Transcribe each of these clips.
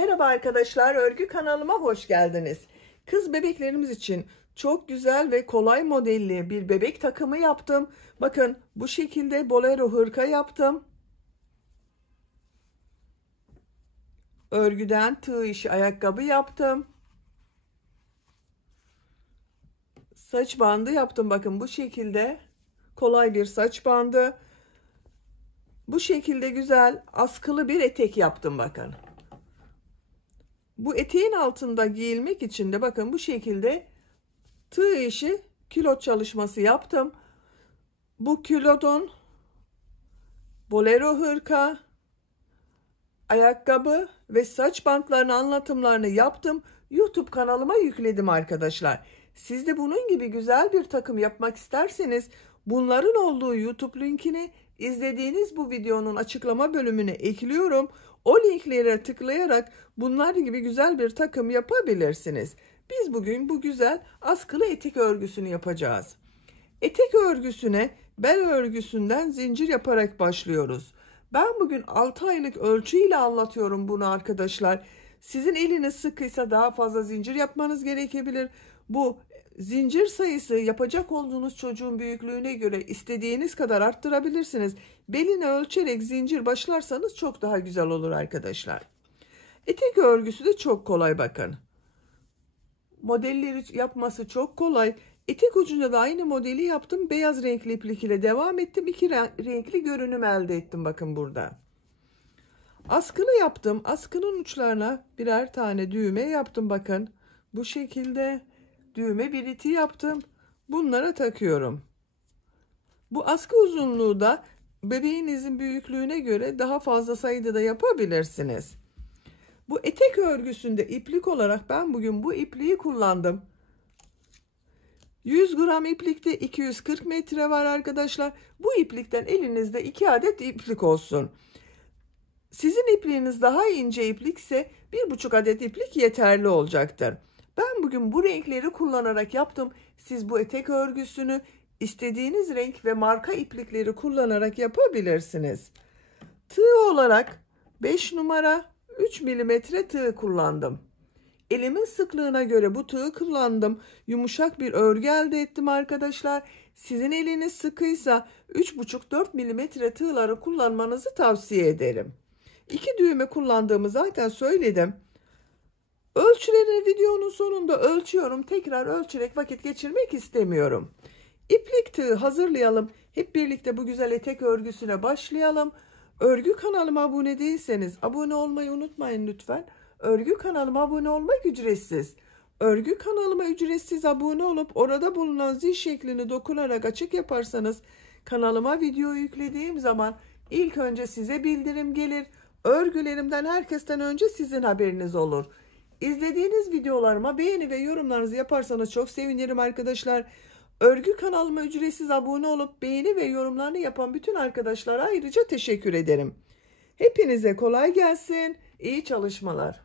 Merhaba arkadaşlar, örgü kanalıma hoş geldiniz. Kız bebeklerimiz için çok güzel ve kolay modelli bir bebek takımı yaptım. Bakın bu şekilde bolero hırka yaptım. Örgüden tığ işi ayakkabı yaptım. Saç bandı yaptım, bakın bu şekilde. Kolay bir saç bandı. Bu şekilde güzel askılı bir etek yaptım bakın. Bu eteğin altında giyilmek için de bakın bu şekilde tığ işi külot çalışması yaptım. Bu külotun bolero hırka, ayakkabı ve saç bantlarının anlatımlarını yaptım. YouTube kanalıma yükledim arkadaşlar. Siz de bunun gibi güzel bir takım yapmak isterseniz bunların olduğu YouTube linkini izlediğiniz bu videonun açıklama bölümüne ekliyorum. O linklere tıklayarak bunlar gibi güzel bir takım yapabilirsiniz. Biz bugün bu güzel askılı etek örgüsünü yapacağız. Etek örgüsüne bel örgüsünden zincir yaparak başlıyoruz. Ben bugün 6 aylık ölçüyle anlatıyorum bunu arkadaşlar. Sizin eliniz sıkıysa daha fazla zincir yapmanız gerekebilir. Bu zincir sayısı yapacak olduğunuz çocuğun büyüklüğüne göre istediğiniz kadar arttırabilirsiniz. Belini ölçerek zincir başlarsanız çok daha güzel olur arkadaşlar. Etek örgüsü de çok kolay bakın. Modelleri yapması çok kolay. Etek ucunda da aynı modeli yaptım. Beyaz renkli iplik ile devam ettim. İki renkli görünüm elde ettim bakın burada. Askılı yaptım. Askının uçlarına birer tane düğme yaptım bakın. Bu şekilde düğme biriti yaptım. Bunlara takıyorum. Bu askı uzunluğu da bebeğinizin büyüklüğüne göre daha fazla sayıda da yapabilirsiniz. Bu etek örgüsünde iplik olarak ben bugün bu ipliği kullandım. 100 gram iplikte 240 metre var arkadaşlar. Bu iplikten elinizde 2 adet iplik olsun. Sizin ipliğiniz daha ince iplikse 1,5 adet iplik yeterli olacaktır. Ben bugün bu renkleri kullanarak yaptım. Siz bu etek örgüsünü istediğiniz renk ve marka iplikleri kullanarak yapabilirsiniz. Tığ olarak 5 numara 3 milimetre tığ kullandım. Elimin sıklığına göre bu tığı kullandım. Yumuşak bir örgü elde ettim arkadaşlar. Sizin eliniz sıkıysa 3,5-4 milimetre tığları kullanmanızı tavsiye ederim. 2 düğme kullandığımı zaten söyledim. Ölçülerini videonun sonunda ölçüyorum. Tekrar ölçerek vakit geçirmek istemiyorum. İplik tığı hazırlayalım. Hep birlikte bu güzel etek örgüsüne başlayalım. Örgü kanalıma abone değilseniz abone olmayı unutmayın lütfen. Örgü kanalıma abone olmak ücretsiz. Örgü kanalıma ücretsiz abone olup orada bulunan zil şeklini dokunarak açık yaparsanız kanalıma video yüklediğim zaman ilk önce size bildirim gelir. Örgülerimden herkesten önce sizin haberiniz olur. İzlediğiniz videolarıma beğeni ve yorumlarınızı yaparsanız çok sevinirim arkadaşlar. Örgü kanalıma ücretsiz abone olup beğeni ve yorumlarını yapan bütün arkadaşlara ayrıca teşekkür ederim. Hepinize kolay gelsin. İyi çalışmalar.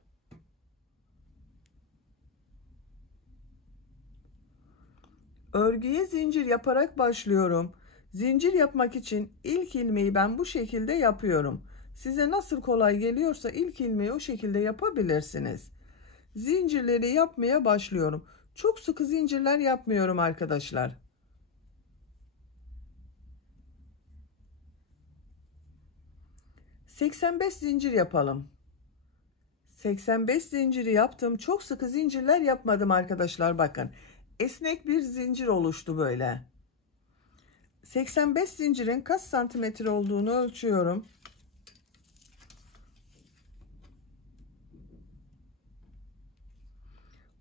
Örgüye zincir yaparak başlıyorum. Zincir yapmak için ilk ilmeği ben bu şekilde yapıyorum. Size nasıl kolay geliyorsa ilk ilmeği o şekilde yapabilirsiniz. Zincirleri yapmaya başlıyorum. Çok sıkı zincirler yapmıyorum arkadaşlar. ...85 zincir yapalım. 85 zinciri yaptım. Çok sıkı zincirler yapmadım arkadaşlar bakın. Esnek bir zincir oluştu böyle. 85 zincirin kaç santimetre olduğunu ölçüyorum.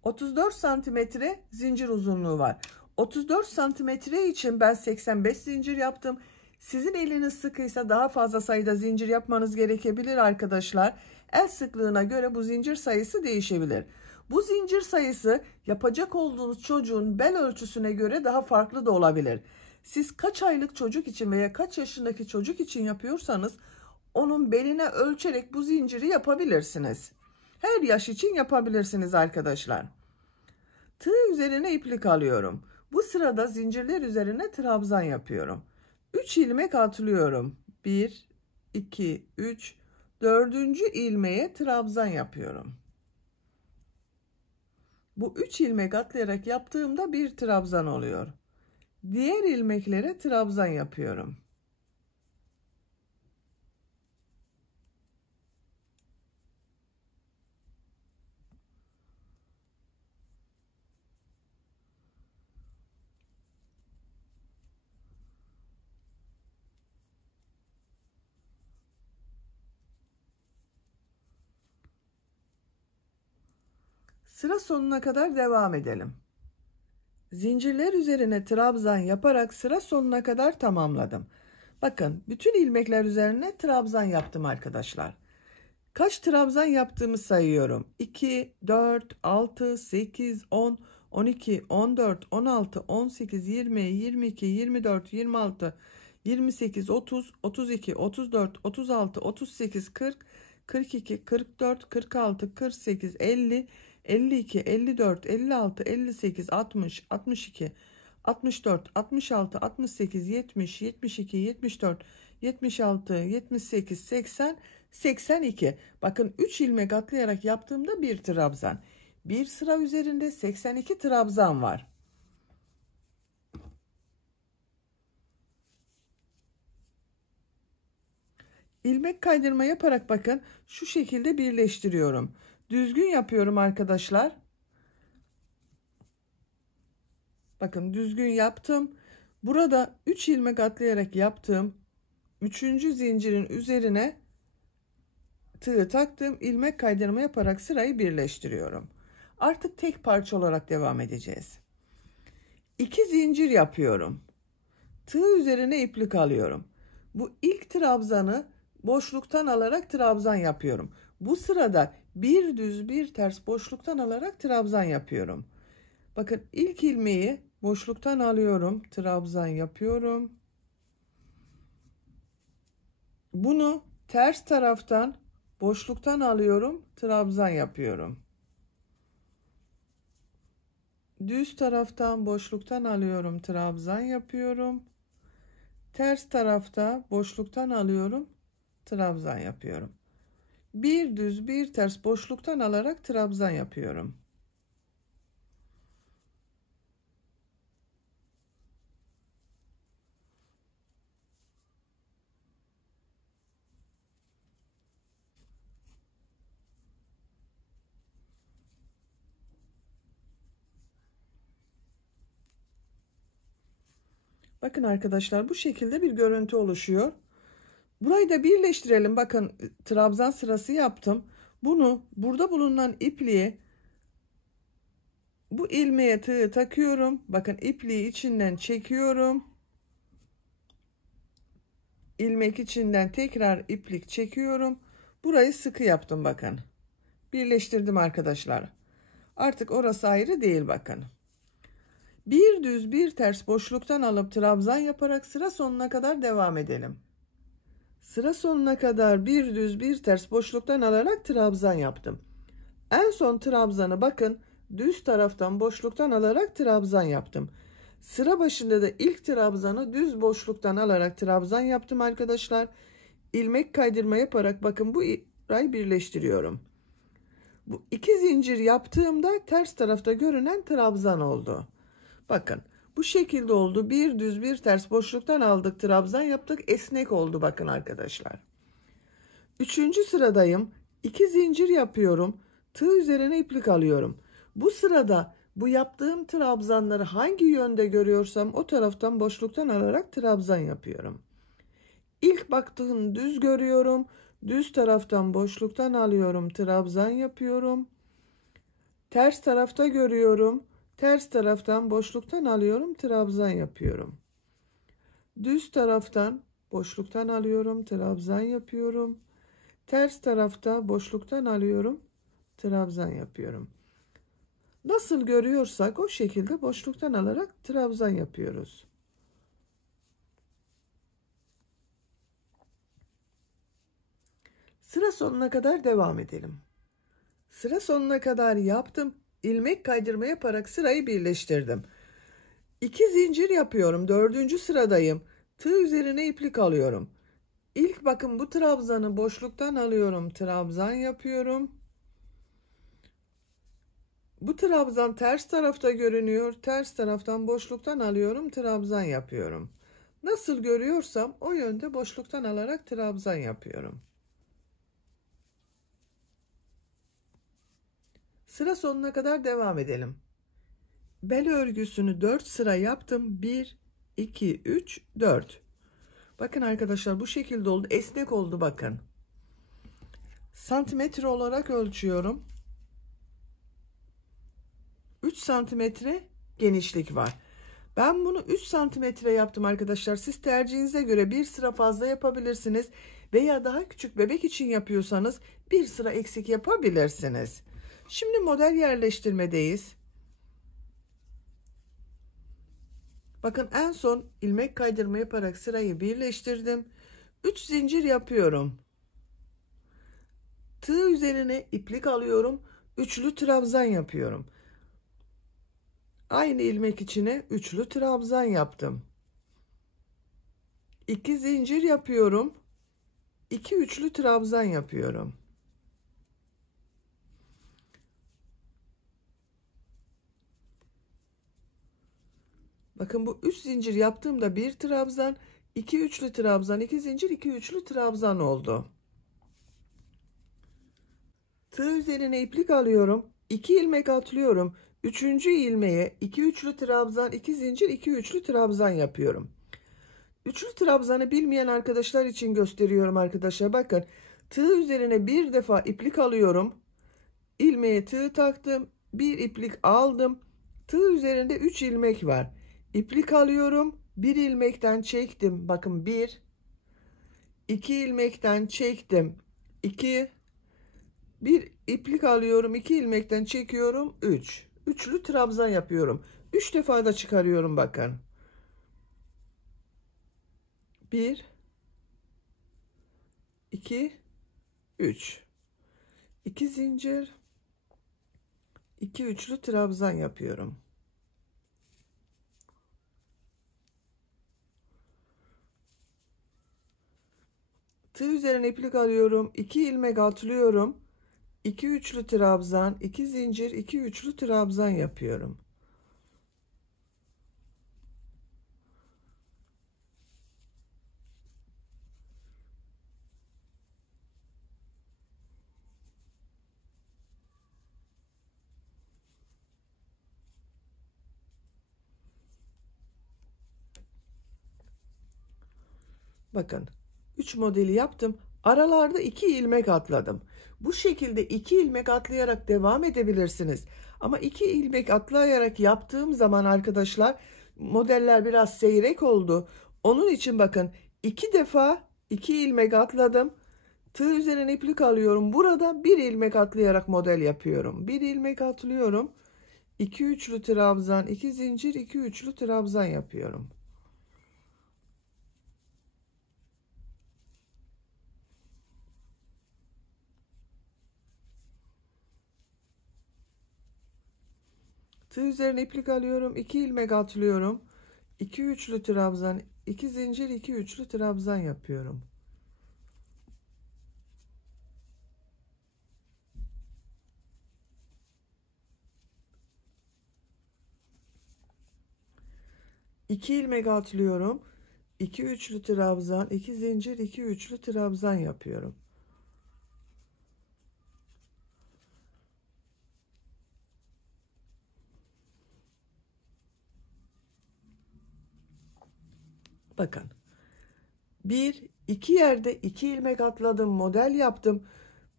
...34 santimetre zincir uzunluğu var. 34 santimetre için ben 85 zincir yaptım. Sizin eliniz sıkıysa daha fazla sayıda zincir yapmanız gerekebilir arkadaşlar. El sıklığına göre bu zincir sayısı değişebilir. Bu zincir sayısı yapacak olduğunuz çocuğun bel ölçüsüne göre daha farklı da olabilir. Siz kaç aylık çocuk için veya kaç yaşındaki çocuk için yapıyorsanız onun beline ölçerek bu zinciri yapabilirsiniz. Her yaş için yapabilirsiniz arkadaşlar. Tığ üzerine iplik alıyorum. Bu sırada zincirler üzerine trabzan yapıyorum. 3 ilmek atlıyorum. 1, 2, 3, Dördüncü ilmeğe trabzan yapıyorum. Bu 3 ilmek atlayarak yaptığımda bir trabzan oluyor. Diğer ilmeklere trabzan yapıyorum. Sıra sonuna kadar devam edelim. Zincirler üzerine trabzan yaparak sıra sonuna kadar tamamladım. Bakın bütün ilmekler üzerine trabzan yaptım arkadaşlar. Kaç trabzan yaptığımı sayıyorum. 2, 4, 6, 8, 10, 12, 14, 16, 18, 20, 22, 24, 26, 28, 30, 32, 34, 36, 38, 40, 42, 44, 46, 48, 50, 52, 54, 56, 58, 60, 62, 64, 66, 68, 70, 72, 74, 76, 78, 80, 82. Bakın 3 ilmek atlayarak yaptığımda bir trabzan. Bir sıra üzerinde 82 trabzan var. İlmek kaydırma yaparak bakın şu şekilde birleştiriyorum. Düzgün yapıyorum arkadaşlar. Bakın düzgün yaptım. Burada 3 ilmek atlayarak yaptığım 3. zincirin üzerine tığ taktım. İlmek kaydırma yaparak sırayı birleştiriyorum. Artık tek parça olarak devam edeceğiz. 2 zincir yapıyorum. Tığ üzerine iplik alıyorum. Bu ilk trabzanı boşluktan alarak trabzan yapıyorum. Bu sırada bir düz bir ters boşluktan alarak trabzan yapıyorum. Bakın ilk ilmeği boşluktan alıyorum, trabzan yapıyorum. Bunu ters taraftan boşluktan alıyorum, trabzan yapıyorum. Düz taraftan boşluktan alıyorum, trabzan yapıyorum. Ters tarafta boşluktan alıyorum, trabzan yapıyorum. Bir düz bir ters boşluktan alarak trabzan yapıyorum. Bakın arkadaşlar bu şekilde bir görüntü oluşuyor. Burayı da birleştirelim. Bakın trabzan sırası yaptım. Bunu burada bulunan ipliğe bu ilmeğe tığı takıyorum. Bakın ipliği içinden çekiyorum. İlmek içinden tekrar iplik çekiyorum. Burayı sıkı yaptım bakın. Birleştirdim arkadaşlar. Artık orası ayrı değil bakın. Bir düz bir ters boşluktan alıp trabzan yaparak sıra sonuna kadar devam edelim. Sıra sonuna kadar bir düz bir ters boşluktan alarak trabzan yaptım. En son trabzanı bakın düz taraftan boşluktan alarak trabzan yaptım. Sıra başında da ilk trabzanı düz boşluktan alarak trabzan yaptım arkadaşlar. İlmek kaydırma yaparak bakın bu rayı birleştiriyorum. Bu 2 zincir yaptığımda ters tarafta görünen trabzan oldu. Bakın bu şekilde oldu. Bir düz bir ters boşluktan aldık, trabzan yaptık, esnek oldu bakın arkadaşlar. 3. sıradayım. 2 zincir yapıyorum. Tığ üzerine iplik alıyorum. Bu sırada bu yaptığım trabzanları hangi yönde görüyorsam o taraftan boşluktan alarak trabzan yapıyorum. İlk baktığım düz görüyorum. Düz taraftan boşluktan alıyorum, trabzan yapıyorum. Ters tarafta görüyorum. Ters taraftan boşluktan alıyorum, trabzan yapıyorum. Düz taraftan boşluktan alıyorum, trabzan yapıyorum. Ters tarafta boşluktan alıyorum, trabzan yapıyorum. Nasıl görüyorsak o şekilde boşluktan alarak trabzan yapıyoruz. Sıra sonuna kadar devam edelim. Sıra sonuna kadar yaptım. İlmek kaydırma yaparak sırayı birleştirdim. 2 zincir yapıyorum. 4. sıradayım. Tığ üzerine iplik alıyorum. İlk bakın bu trabzanı boşluktan alıyorum, trabzan yapıyorum. Bu trabzan ters tarafta görünüyor. Ters taraftan boşluktan alıyorum, trabzan yapıyorum. Nasıl görüyorsam o yönde boşluktan alarak trabzan yapıyorum. Sıra sonuna kadar devam edelim. Bel örgüsünü 4 sıra yaptım. 1, 2, 3, 4. Bakın arkadaşlar bu şekilde oldu. Esnek oldu bakın. Santimetre olarak ölçüyorum. 3 santimetre genişlik var. Ben bunu 3 santimetre yaptım arkadaşlar. Siz tercihinize göre bir sıra fazla yapabilirsiniz. Veya daha küçük bebek için yapıyorsanız bir sıra eksik yapabilirsiniz. Şimdi model yerleştirmedeyiz. Bakın en son ilmek kaydırma yaparak sırayı birleştirdim. 3 zincir yapıyorum. Tığ üzerine iplik alıyorum. Üçlü trabzan yapıyorum. Aynı ilmek içine üçlü trabzan yaptım. 2 zincir yapıyorum. 2 üçlü trabzan yapıyorum. Bakın bu 3 zincir yaptığımda bir trabzan, 2 üçlü trabzan, 2 zincir, 2 üçlü trabzan oldu. Tığ üzerine iplik alıyorum. 2 ilmek atlıyorum. 3. ilmeğe 2 üçlü trabzan, 2 zincir, 2 üçlü trabzan yapıyorum. Üçlü trabzanı bilmeyen arkadaşlar için gösteriyorum arkadaşlar. Bakın tığ üzerine bir defa iplik alıyorum. İlmeğe tığ taktım. Bir iplik aldım. Tığ üzerinde 3 ilmek var. İplik alıyorum. Bir ilmekten çektim. Bakın 1. 2 ilmekten çektim. 2. Bir iplik alıyorum. 2 ilmekten çekiyorum. 3. Üçlü trabzan yapıyorum. 3 defa da çıkarıyorum bakın. 1, 2, 3. 2 zincir, 2 üçlü trabzan yapıyorum. Tığ üzerine iplik alıyorum. 2 ilmek atlıyorum. 2 üçlü trabzan, 2 zincir, 2 üçlü trabzan yapıyorum. Bakın 3 modeli yaptım. Aralarda 2 ilmek atladım. Bu şekilde 2 ilmek atlayarak devam edebilirsiniz. Ama 2 ilmek atlayarak yaptığım zaman arkadaşlar modeller biraz seyrek oldu. Onun için bakın 2 defa 2 ilmek atladım. Tığ üzerine iplik alıyorum. Burada 1 ilmek atlayarak model yapıyorum. 1 ilmek atlıyorum. 2 üçlü trabzan, 2 zincir, 2 üçlü trabzan yapıyorum. Tığ üzerine iplik alıyorum. 2 ilmek atlıyorum. 2 üçlü trabzan, 2 zincir, 2 üçlü trabzan yapıyorum. İki ilmek atlıyorum. 2 üçlü trabzan, 2 zincir, 2 üçlü trabzan yapıyorum. Bakın. 1, 2 yerde 2 ilmek atladım, model yaptım.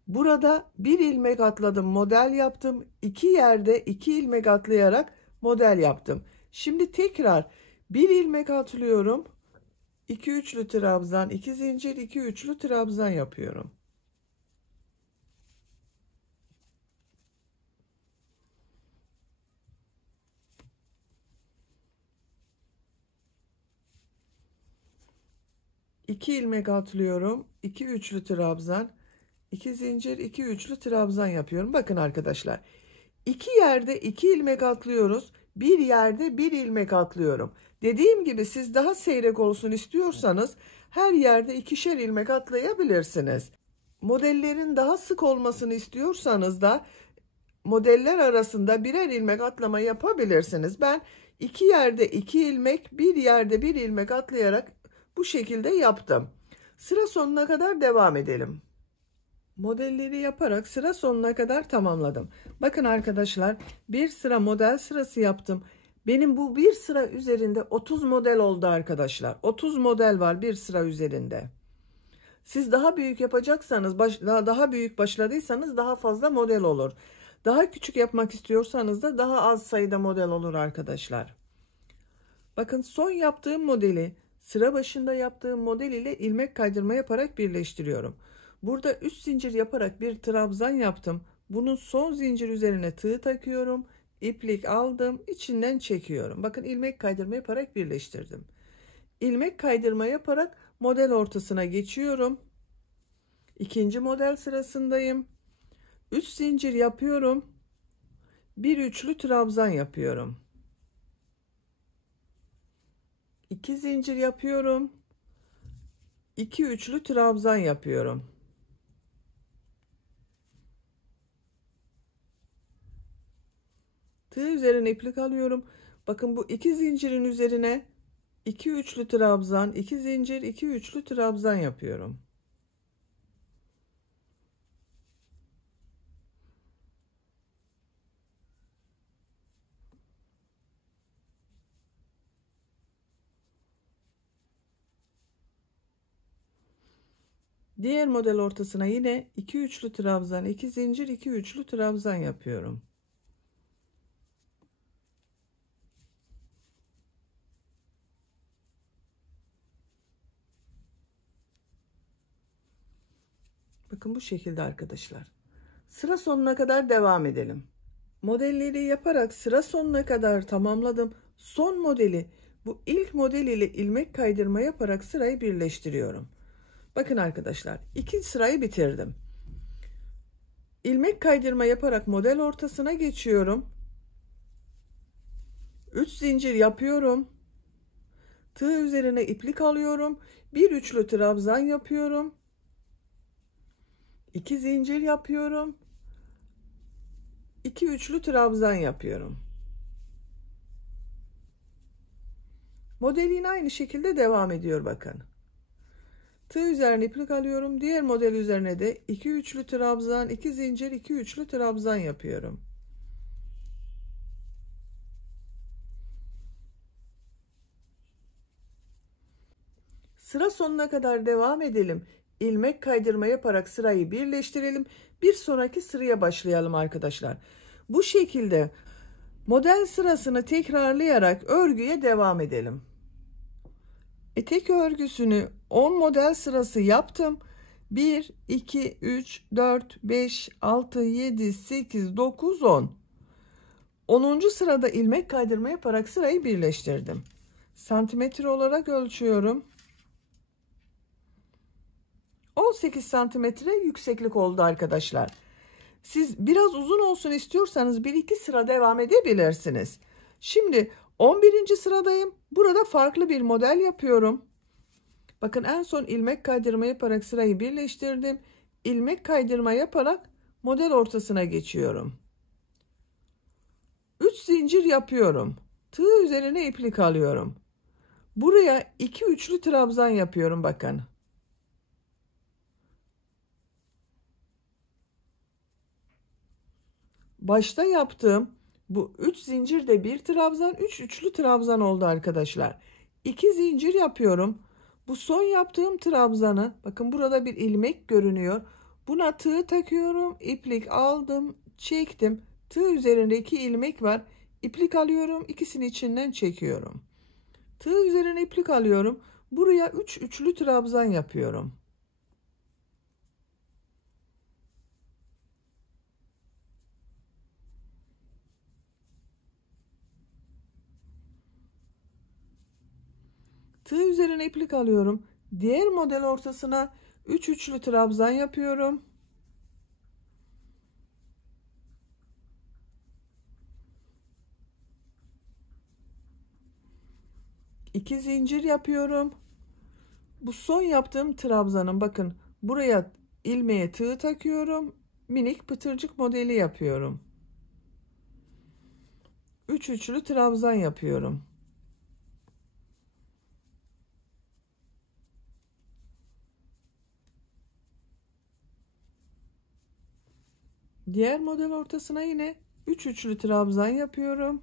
Burada 1 ilmek atladım, model yaptım. 2 yerde 2 ilmek atlayarak model yaptım. Şimdi tekrar 1 ilmek atlıyorum. 2 üçlü trabzan, 2 zincir, 2 üçlü trabzan yapıyorum. İki ilmek atlıyorum. 2 üçlü trabzan, 2 zincir, 2 üçlü trabzan yapıyorum. Bakın arkadaşlar. 2 yerde 2 ilmek atlıyoruz. bir yerde bir ilmek atlıyorum. Dediğim gibi siz daha seyrek olsun istiyorsanız her yerde ikişer ilmek atlayabilirsiniz. Modellerin daha sık olmasını istiyorsanız da modeller arasında birer ilmek atlama yapabilirsiniz. Ben iki yerde iki ilmek, bir yerde bir ilmek atlayarak bu şekilde yaptım. Sıra sonuna kadar devam edelim. Modelleri yaparak sıra sonuna kadar tamamladım. Bakın arkadaşlar, bir sıra model sırası yaptım. Benim bu bir sıra üzerinde 30 model oldu arkadaşlar. 30 model var bir sıra üzerinde. Siz daha büyük yapacaksanız, daha büyük başladıysanız daha fazla model olur. Daha küçük yapmak istiyorsanız da daha az sayıda model olur arkadaşlar. Bakın son yaptığım modeli sıra başında yaptığım model ile ilmek kaydırma yaparak birleştiriyorum. Burada 3 zincir yaparak bir trabzan yaptım. Bunun son zincir üzerine tığ takıyorum. İplik aldım, içinden çekiyorum. Bakın ilmek kaydırma yaparak birleştirdim. İlmek kaydırma yaparak model ortasına geçiyorum. İkinci model sırasındayım. 3 zincir yapıyorum. Bir üçlü trabzan yapıyorum. 2 zincir yapıyorum. 2 üçlü trabzan yapıyorum. Tığ üzerine iplik alıyorum. Bakın bu 2 zincirin üzerine 2 üçlü trabzan, 2 zincir, 2 üçlü trabzan yapıyorum. Diğer model ortasına yine 2 üçlü trabzan, 2 zincir, 2 üçlü trabzan yapıyorum. Bakın bu şekilde arkadaşlar. Sıra sonuna kadar devam edelim. Modelleri yaparak sıra sonuna kadar tamamladım. Son modeli, bu ilk model ile ilmek kaydırma yaparak sırayı birleştiriyorum. Bakın arkadaşlar, iki sırayı bitirdim. İlmek kaydırma yaparak model ortasına geçiyorum. 3 zincir yapıyorum. Tığ üzerine iplik alıyorum. Bir üçlü trabzan yapıyorum. 2 zincir yapıyorum. 2 üçlü trabzan yapıyorum. Model yine aynı şekilde devam ediyor bakın. Tığ üzerine iplik alıyorum. Diğer model üzerine de 2 üçlü trabzan, 2 zincir, 2 üçlü trabzan yapıyorum. Sıra sonuna kadar devam edelim. İlmek kaydırma yaparak sırayı birleştirelim. Bir sonraki sıraya başlayalım arkadaşlar. Bu şekilde model sırasını tekrarlayarak örgüye devam edelim. Etek örgüsünü 10 model sırası yaptım. 1, 2, 3, 4, 5, 6, 7, 8, 9, 10. 10. sırada ilmek kaydırma yaparak sırayı birleştirdim. Santimetre olarak ölçüyorum. 18 santimetre yükseklik oldu arkadaşlar. Siz biraz uzun olsun istiyorsanız 1-2 sıra devam edebilirsiniz. Şimdi 11. sıradayım. Burada farklı bir model yapıyorum. Bakın en son ilmek kaydırma yaparak sırayı birleştirdim. İlmek kaydırma yaparak model ortasına geçiyorum. 3 zincir yapıyorum. Tığ üzerine iplik alıyorum. Buraya 2 üçlü trabzan yapıyorum bakın. Başta yaptığım bu 3 zincir de bir trabzan, 3 üçlü trabzan oldu arkadaşlar. 2 zincir yapıyorum. Bu son yaptığım trabzanı, bakın burada bir ilmek görünüyor. Buna tığ takıyorum, iplik aldım, çektim. Tığ üzerinde 2 ilmek var. İplik alıyorum, ikisini içinden çekiyorum. Tığ üzerine iplik alıyorum. Buraya 3 üçlü trabzan yapıyorum. Tığ üzerine iplik alıyorum. Diğer model ortasına 3 üçlü trabzan yapıyorum. 2 zincir yapıyorum. Bu son yaptığım trabzanın bakın buraya ilmeğe tığ takıyorum. Minik pıtırcık modeli yapıyorum. 3 üçlü trabzan yapıyorum. Diğer model ortasına yine 3 üçlü trabzan yapıyorum.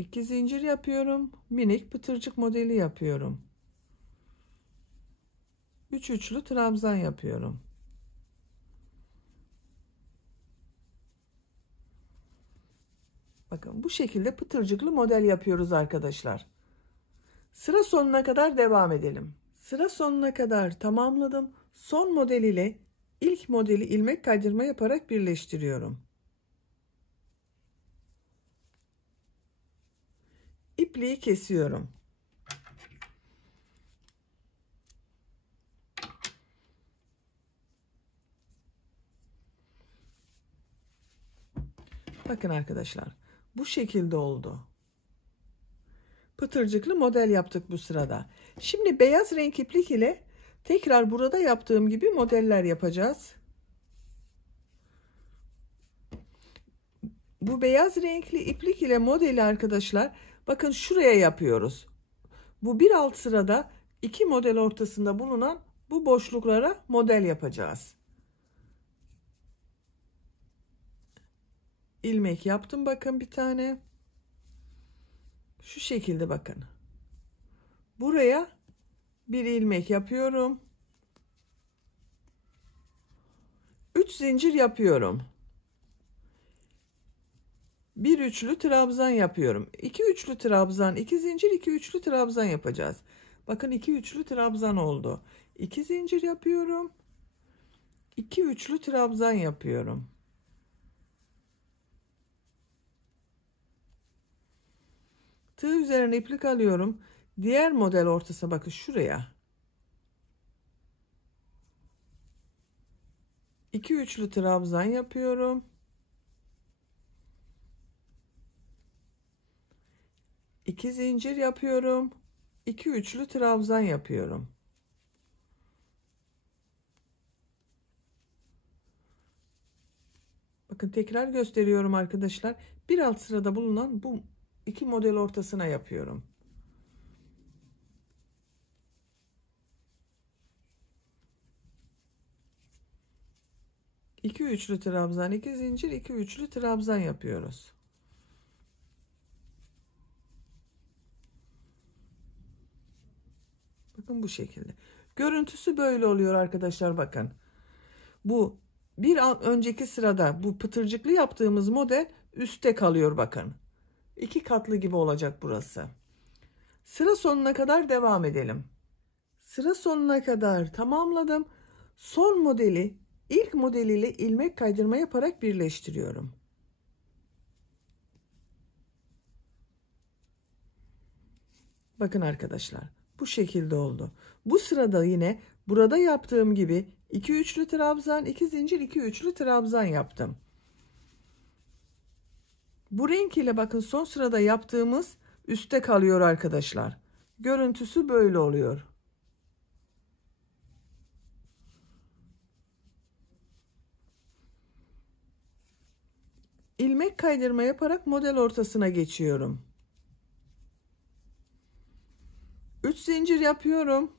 İki zincir yapıyorum. Minik pıtırcık modeli yapıyorum. 3 üçlü trabzan yapıyorum. Bakın bu şekilde pıtırcıklı model yapıyoruz arkadaşlar. Sıra sonuna kadar devam edelim. Sıra sonuna kadar tamamladım. Son model ile ilk modeli ilmek kaydırma yaparak birleştiriyorum. İpliği kesiyorum. Bakın arkadaşlar bu şekilde oldu. Pıtırcıklı model yaptık bu sırada. Şimdi beyaz renk iplik ile tekrar burada yaptığım gibi modeller yapacağız. Bu beyaz renkli iplik ile modeli arkadaşlar bakın şuraya yapıyoruz. Bu bir alt sırada iki model ortasında bulunan bu boşluklara model yapacağız. İlmek yaptım bakın bir tane. Şu şekilde bakın. Buraya bir ilmek yapıyorum. 3 zincir yapıyorum. Bir üçlü trabzan yapıyorum. 2 üçlü trabzan, 2 zincir, 2 üçlü trabzan yapacağız. Bakın 2 üçlü trabzan oldu. 2 zincir yapıyorum. 2 üçlü trabzan yapıyorum. Tığ üzerine iplik alıyorum. Diğer model ortası bakın şuraya. 2 üçlü trabzan yapıyorum. 2 zincir yapıyorum. 2 üçlü trabzan yapıyorum. Bakın tekrar gösteriyorum arkadaşlar. Bir alt sırada bulunan bu iki model ortasına yapıyorum. İki üçlü trabzan, 2 zincir, 2 üçlü trabzan yapıyoruz. Bakın bu şekilde. Görüntüsü böyle oluyor arkadaşlar bakın. Bu bir önceki sırada bu pıtırcıklı yaptığımız model üstte kalıyor bakın. 2 katlı gibi olacak burası. Sıra sonuna kadar devam edelim. Sıra sonuna kadar tamamladım. Son modeli ilk modeliyle ilmek kaydırma yaparak birleştiriyorum. Bakın arkadaşlar bu şekilde oldu. Bu sırada yine burada yaptığım gibi 2 üçlü trabzan, 2 zincir, 2 üçlü trabzan yaptım. Bu renk ile bakın son sırada yaptığımız üstte kalıyor arkadaşlar. Görüntüsü böyle oluyor. İlmek kaydırma yaparak model ortasına geçiyorum. 3 zincir yapıyorum.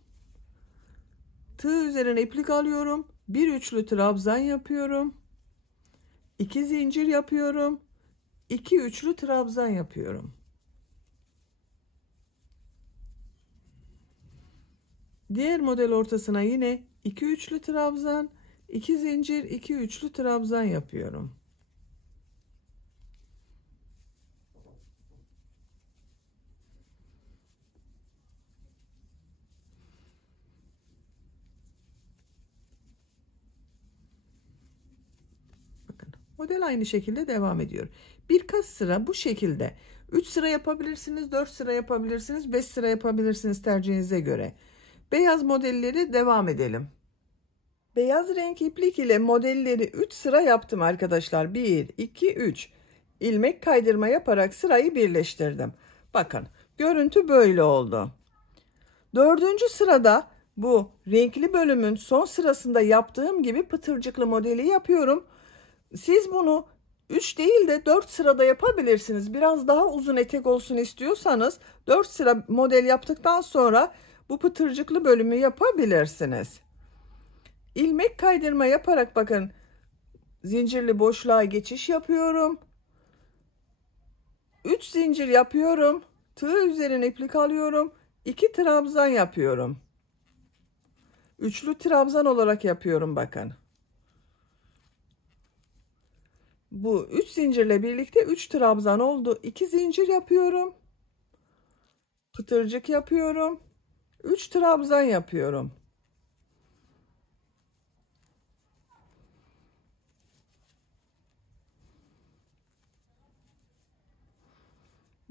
Tığ üzerine iplik alıyorum. Bir üçlü trabzan yapıyorum. 2 zincir yapıyorum. 2 üçlü trabzan yapıyorum. Diğer model ortasına yine 2 üçlü trabzan, 2 zincir, 2 üçlü trabzan yapıyorum. Bakın model aynı şekilde devam ediyor. Birkaç sıra bu şekilde 3 sıra yapabilirsiniz, 4 sıra yapabilirsiniz, 5 sıra yapabilirsiniz tercihinize göre. Beyaz modelleri devam edelim. Beyaz renk iplik ile modelleri 3 sıra yaptım arkadaşlar. 1, 2, 3. İlmek kaydırma yaparak sırayı birleştirdim. Bakın görüntü böyle oldu. 4. sırada bu renkli bölümün son sırasında yaptığım gibi pıtırcıklı modeli yapıyorum. Siz bunu 3 değil de 4 sırada yapabilirsiniz. Biraz daha uzun etek olsun istiyorsanız 4 sıra model yaptıktan sonra bu pıtırcıklı bölümü yapabilirsiniz. İlmek kaydırma yaparak bakın zincirli boşluğa geçiş yapıyorum. 3 zincir yapıyorum. Tığ üzerine iplik alıyorum. 2 trabzan yapıyorum. Üçlü trabzan olarak yapıyorum bakın. Bu 3 zincirle birlikte 3 trabzan oldu. 2 zincir yapıyorum. Pıtırcık yapıyorum. 3 trabzan yapıyorum.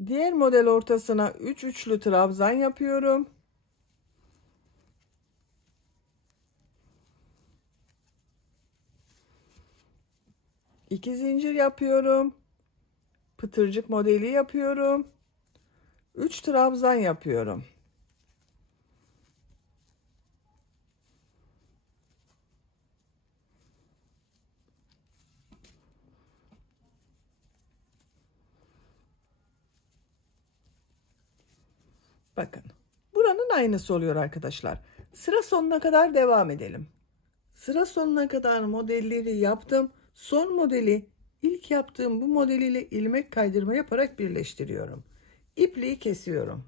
Diğer model ortasına 3 üçlü trabzan yapıyorum. 2 zincir yapıyorum. Pıtırcık modeli yapıyorum. 3 trabzan yapıyorum. Bakın. Buranın aynısı oluyor arkadaşlar. Sıra sonuna kadar devam edelim. Sıra sonuna kadar modelleri yaptım. Son modeli ilk yaptığım bu model ile ilmek kaydırma yaparak birleştiriyorum. İpliği kesiyorum.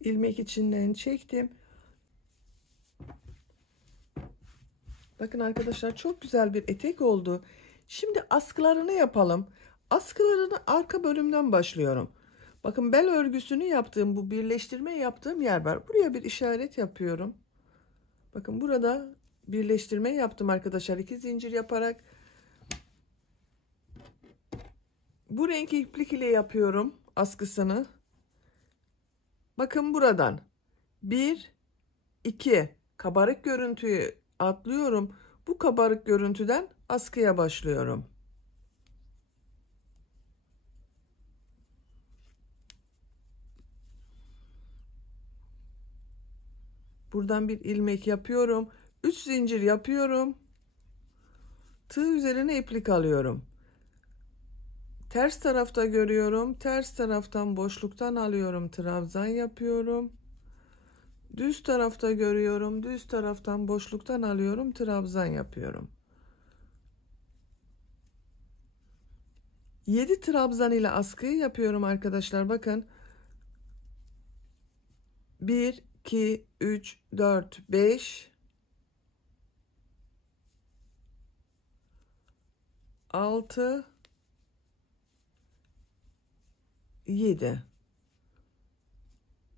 İlmek içinden çektim. Bakın arkadaşlar çok güzel bir etek oldu. Şimdi askılarını yapalım. Askılarını arka bölümden başlıyorum. Bakın bel örgüsünü yaptığım bu birleştirme yaptığım yer var. Buraya bir işaret yapıyorum. Bakın burada birleştirme yaptım arkadaşlar. 2 zincir yaparak. Bu renk iplik ile yapıyorum askısını. Bakın buradan 1, 2 kabarık görüntüyü atlıyorum. Bu kabarık görüntüden askıya başlıyorum. Buradan bir ilmek yapıyorum. 3 zincir yapıyorum. Tığ üzerine iplik alıyorum. Ters tarafta görüyorum. Ters taraftan boşluktan alıyorum. Trabzan yapıyorum. Düz tarafta görüyorum. Düz taraftan boşluktan alıyorum. Trabzan yapıyorum. 7 trabzan ile askıyı yapıyorum arkadaşlar. Bakın. 1, 2, 3, 4, 5, 6, 7.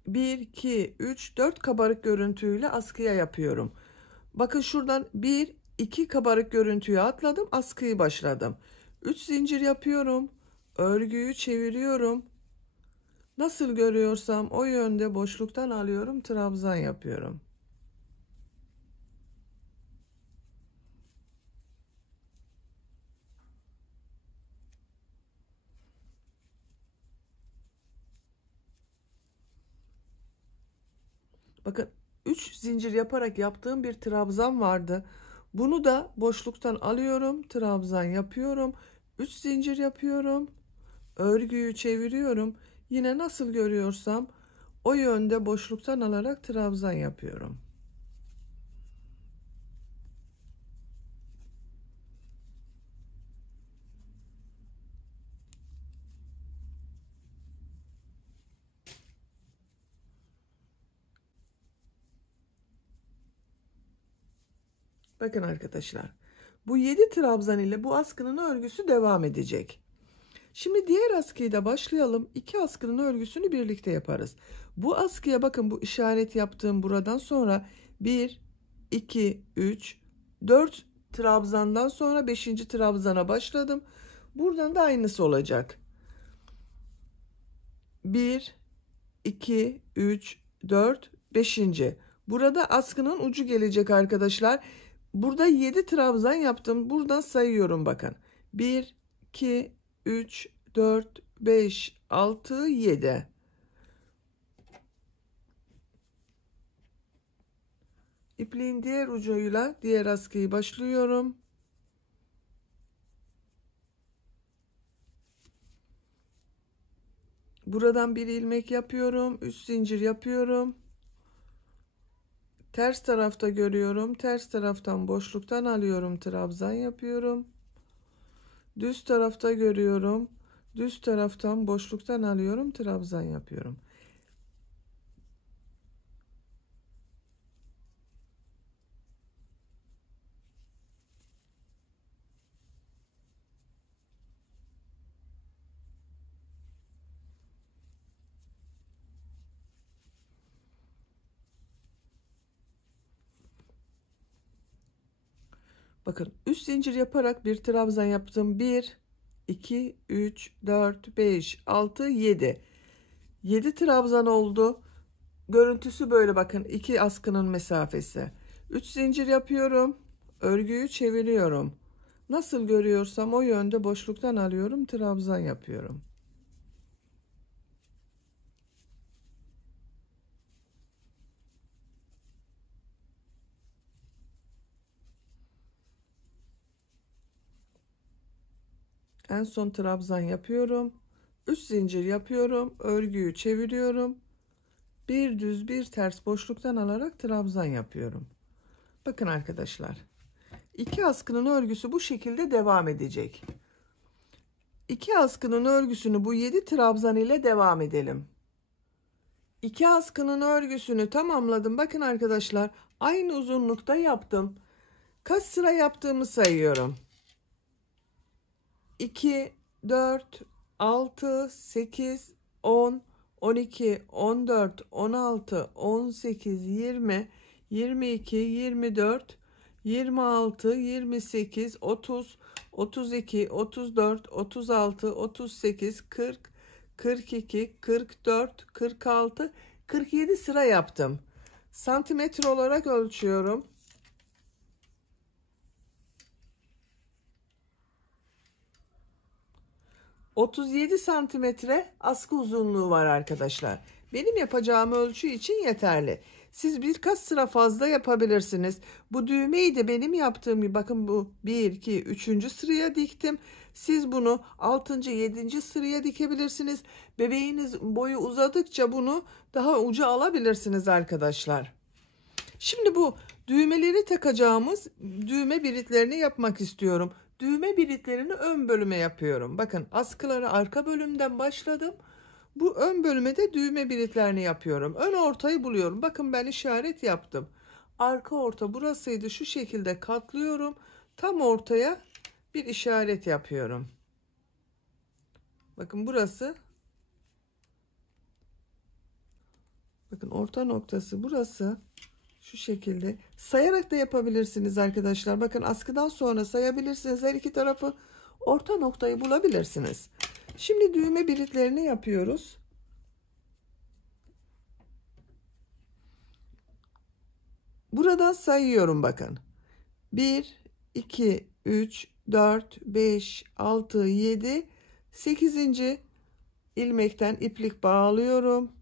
1, 2, 3, 4 kabarık görüntüyle askıya yapıyorum. Bakın şuradan 1, 2 kabarık görüntüyü atladım. Askıyı başladım. 3 zincir yapıyorum. Örgüyü çeviriyorum. Nasıl görüyorsam o yönde boşluktan alıyorum. Trabzan yapıyorum. Bakın 3 zincir yaparak yaptığım bir trabzan vardı. Bunu da boşluktan alıyorum. Trabzan yapıyorum. 3 zincir yapıyorum. Örgüyü çeviriyorum. Yine nasıl görüyorsam o yönde boşluktan alarak trabzan yapıyorum. Bakın arkadaşlar. Bu 7 trabzan ile bu askının örgüsü devam edecek. Şimdi diğer askıyı da başlayalım. 2 askının örgüsünü birlikte yaparız. Bu askıya bakın bu işaret yaptığım buradan sonra 1, 2, 3, 4 trabzandan sonra 5. trabzana başladım. Buradan da aynısı olacak. 1, 2, 3, 4, 5. Burada askının ucu gelecek arkadaşlar. Burada 7 trabzan yaptım. Buradan sayıyorum bakın. 1, 2, 3, 4, 5, 6, 7. İpliğin diğer ucuyla diğer askıyı başlıyorum. Buradan bir ilmek yapıyorum. Üst zincir yapıyorum. Ters tarafta görüyorum. Ters taraftan boşluktan alıyorum. Trabzan yapıyorum. Düz tarafta görüyorum. Düz taraftan boşluktan alıyorum. Trabzan yapıyorum. Bakın üst zincir yaparak bir trabzan yaptım. 1, 2, 3, 4, 5, 6, 7. 7 trabzan oldu. Görüntüsü böyle bakın. 2 askının mesafesi. 3 zincir yapıyorum. Örgüyü çeviriyorum. Nasıl görüyorsam o yönde boşluktan alıyorum. Trabzan yapıyorum. En son trabzan yapıyorum. Üst zincir yapıyorum. Örgüyü çeviriyorum. Bir düz bir ters boşluktan alarak trabzan yapıyorum. Bakın arkadaşlar. 2 askının örgüsü bu şekilde devam edecek. 2 askının örgüsünü bu 7 trabzan ile devam edelim. 2 askının örgüsünü tamamladım. Bakın arkadaşlar, aynı uzunlukta yaptım. Kaç sıra yaptığımı sayıyorum. 2, 4, 6, 8, 10, 12, 14, 16, 18, 20, 22, 24, 26, 28, 30, 32, 34, 36, 38, 40, 42, 44, 46, 47 sıra yaptım. Santimetre olarak ölçüyorum. 37 santimetre askı uzunluğu var arkadaşlar. Benim yapacağım ölçü için yeterli. Siz birkaç sıra fazla yapabilirsiniz. Bu düğmeyi de benim yaptığım gibi bakın, bu 1, 2, 3. sıraya diktim. Siz bunu 6. 7. sıraya dikebilirsiniz. Bebeğiniz boyu uzadıkça bunu daha uca alabilirsiniz arkadaşlar. Şimdi bu düğmeleri takacağımız düğme biritlerini yapmak istiyorum. Düğme biritlerini ön bölüme yapıyorum. Bakın, askıları arka bölümden başladım. Bu ön bölüme de düğme biritlerini yapıyorum. Ön ortayı buluyorum. Bakın, ben işaret yaptım. Arka orta burasıydı. Şu şekilde katlıyorum. Tam ortaya bir işaret yapıyorum. Bakın burası. Bakın orta noktası burası. Şu şekilde sayarak da yapabilirsiniz arkadaşlar. Bakın, askıdan sonra sayabilirsiniz. Her iki tarafı, orta noktayı bulabilirsiniz. Şimdi düğme biritlerini yapıyoruz. Buradan sayıyorum bakın. 1, 2, 3, 4, 5, 6, 7, 8. ilmekten iplik bağlıyorum.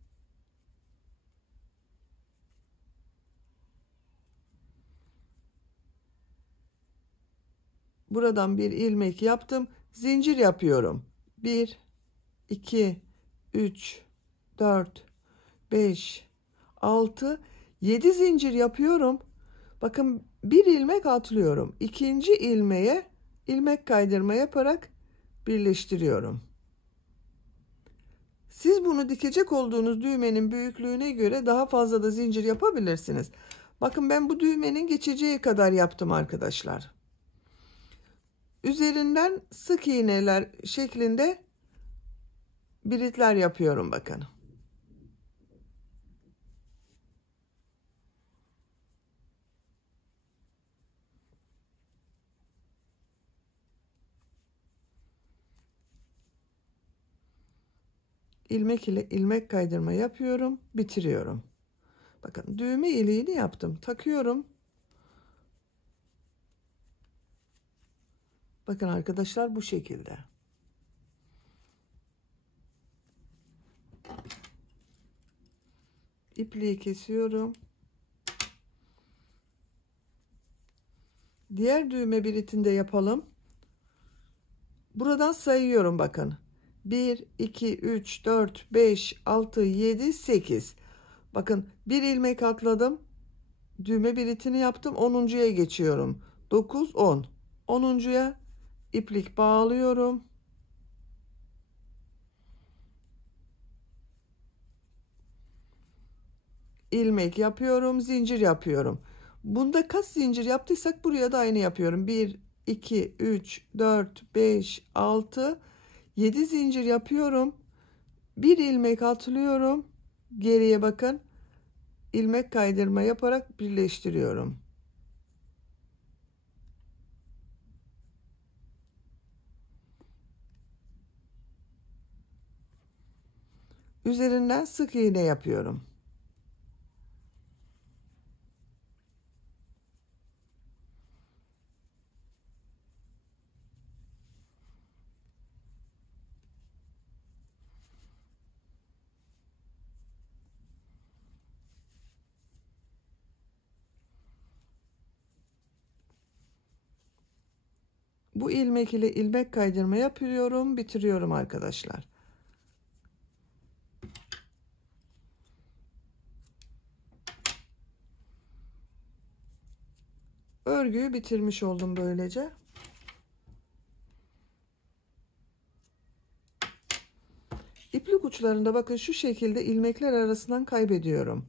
Buradan bir ilmek yaptım. Zincir yapıyorum. 1, 2, 3, 4, 5, 6, 7 zincir yapıyorum. Bakın, bir ilmek atlıyorum. İkinci ilmeğe ilmek kaydırma yaparak birleştiriyorum. Siz bunu dikecek olduğunuz düğmenin büyüklüğüne göre daha fazla da zincir yapabilirsiniz. Bakın, ben bu düğmenin geçeceği kadar yaptım arkadaşlar. Üzerinden sık iğneler şeklinde biritler yapıyorum bakın. ilmek ile ilmek kaydırma yapıyorum, bitiriyorum. Bakın düğme iliğini yaptım, takıyorum. Bakın arkadaşlar, bu şekilde. İpliği kesiyorum. Diğer düğme biritini de yapalım. Buradan sayıyorum bakın. 1, 2, 3, 4, 5, 6, 7, 8. Bakın bir ilmek atladım. Düğme biritini yaptım. 10'uncuya geçiyorum. 9, 10. 10'uncuya iplik bağlıyorum. İlmek yapıyorum. Zincir yapıyorum. Bunda kaç zincir yaptıysak buraya da aynı yapıyorum. 1, 2, 3, 4, 5, 6, 7 zincir yapıyorum. Bir ilmek atlıyorum. Geriye bakın. İlmek kaydırma yaparak birleştiriyorum. Üzerinden sık iğne yapıyorum. Bu ilmek ile ilmek kaydırma yapıyorum, bitiriyorum arkadaşlar. Örgüyü bitirmiş oldum böylece. İplik uçlarında bakın şu şekilde ilmekler arasından kaybediyorum.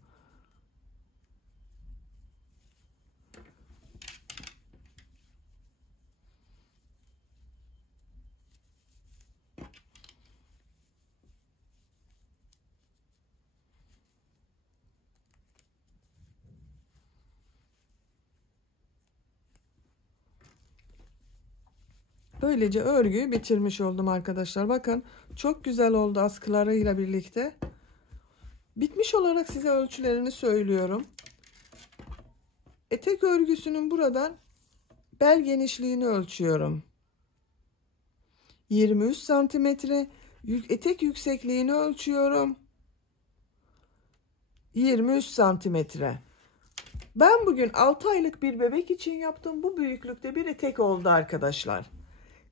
Böylece örgüyü bitirmiş oldum arkadaşlar. Bakın çok güzel oldu askılarıyla birlikte. Bitmiş olarak size ölçülerini söylüyorum. Etek örgüsünün buradan bel genişliğini ölçüyorum. 23 santimetre. Etek yüksekliğini ölçüyorum. 23 santimetre. Ben bugün 6 aylık bir bebek için yaptım. Bu büyüklükte bir etek oldu arkadaşlar.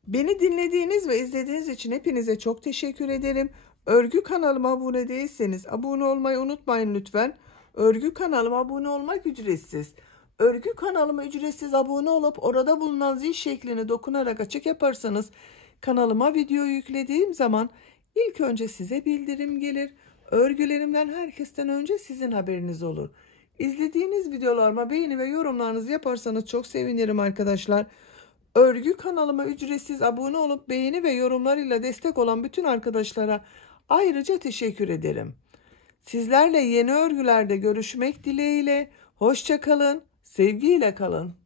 Beni dinlediğiniz ve izlediğiniz için hepinize çok teşekkür ederim. Örgü kanalıma abone değilseniz abone olmayı unutmayın lütfen. Örgü kanalıma abone olmak ücretsiz. Örgü kanalıma ücretsiz abone olup orada bulunan zil şeklini dokunarak açık yaparsanız kanalıma video yüklediğim zaman ilk önce size bildirim gelir. Örgülerimden herkesten önce sizin haberiniz olur. İzlediğiniz videolarıma beğeni ve yorumlarınızı yaparsanız çok sevinirim arkadaşlar. Örgü kanalıma ücretsiz abone olup beğeni ve yorumlarıyla destek olan bütün arkadaşlara ayrıca teşekkür ederim. Sizlerle yeni örgülerde görüşmek dileğiyle. Hoşça kalın, sevgiyle kalın.